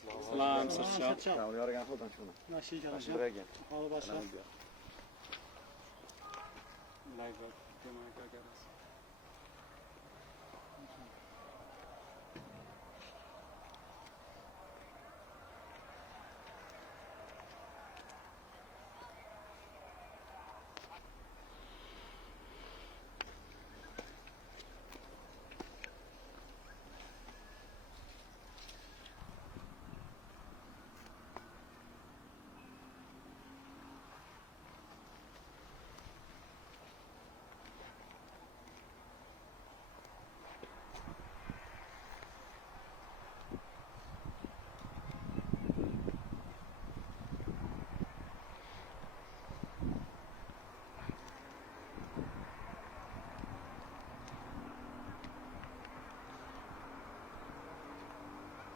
سلام سرچاپ. سلام یارگان خودم شما. ناشی جانشون. برگن. حالا باشه. لایو کمک کردم.